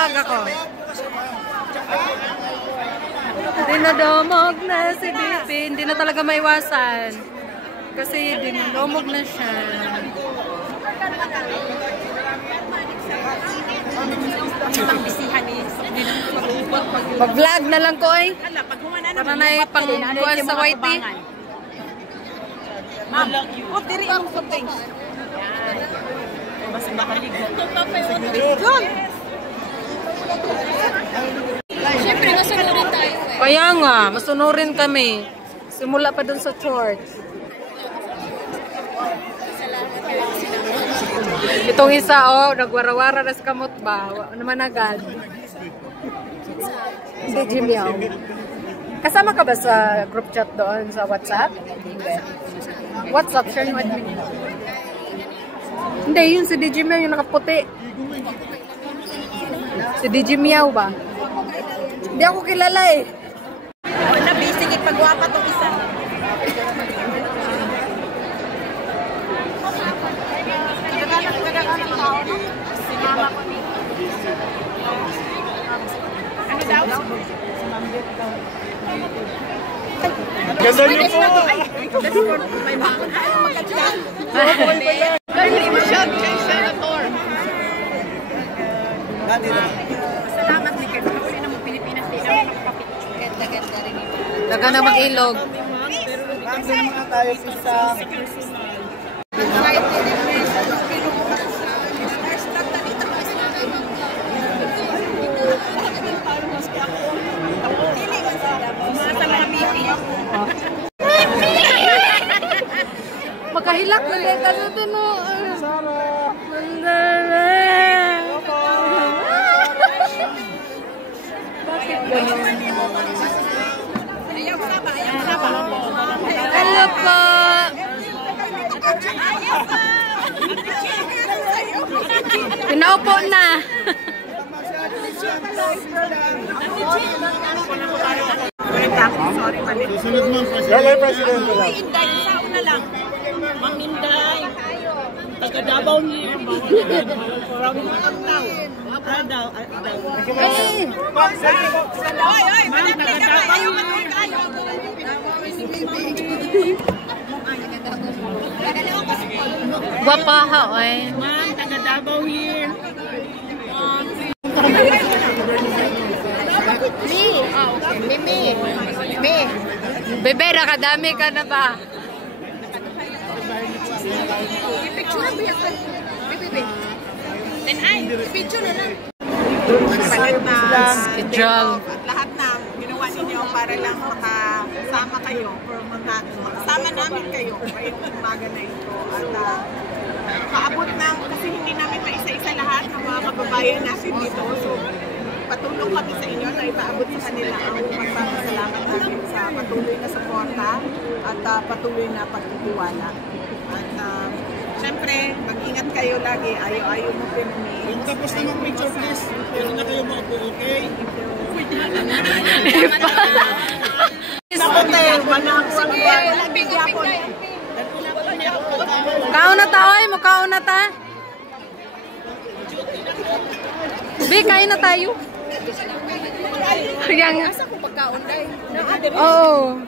vlog ako. Dinadamog na si Bibi. Hindi na talaga maiwasan. Kasi dinadamog na siya. Mag-vlog na lang ko eh. Para na pang-buwan sa whitey. Ma'am, huwag diri ang puting. Basta makaligo. Siyempre, masunurin tayo eh. Kaya nga, masunurin kami. Simula pa dun sa church. Itong isa, oh, nagwarawara na sa kamot ba? Naman agad. Hindi, Jimmy, oh. Kasama ka ba sa group chat doon sa WhatsApp? Hindi. WhatsApp, share with me. Hindi, yun si DJ Meow, yung nakaputi. Si DJ Meow ba? Hindi ako kilala eh. Wala, basic ipagwapa itong isa. Sinama ko ni. Ano daw? Ganda niyo po! That's for my mom. Maganda. Dahil masyad kay Senator! Salamat ni Ken. Kasi naman Pilipinas din namin nakapapicture. Ganda-ganda rin ito. Daga na mag-ilog. Bago naman tayo sa... Makahilak na din ka doon. Bakit gano'n? Hello po! Pinaupo na! Sorry, mali. Susunod mo, President. Inday, sa una lang. Mang Inday. Taga Davao niya. From Amnaw. Daw. Hey! Oy, manatli ka ba? Ayaw matuloy kayo. Guwapaha, oy. Man, taga Davao here. Me. Bebe, nakadami ka na ba? Picture na ba yan? Bebe. Picture na lang. Palit na Schedule. lahat na ginawa ninyo para lang makasama kayo or makasama namin kayo ngayong umaga na ito at kaabot ng kasi hindi namin maisa-isa lahat ng mga kababayan natin dito, so patulong kami sa inyo na ipaabot sa kanila ang magpapasalamat namin sa patuloy na suporta at patuloy na pagtitiwala. At syempre, mag-ingat kayo lagi, ayaw mo pinumi. Kung tapos na mag-picture, please. Pero na kayo mga po, okay? Kaon na ta, oy. Mukaon na ta. Be, kain na tayo. Yang. Asa ko pagkaon dahil? Oo.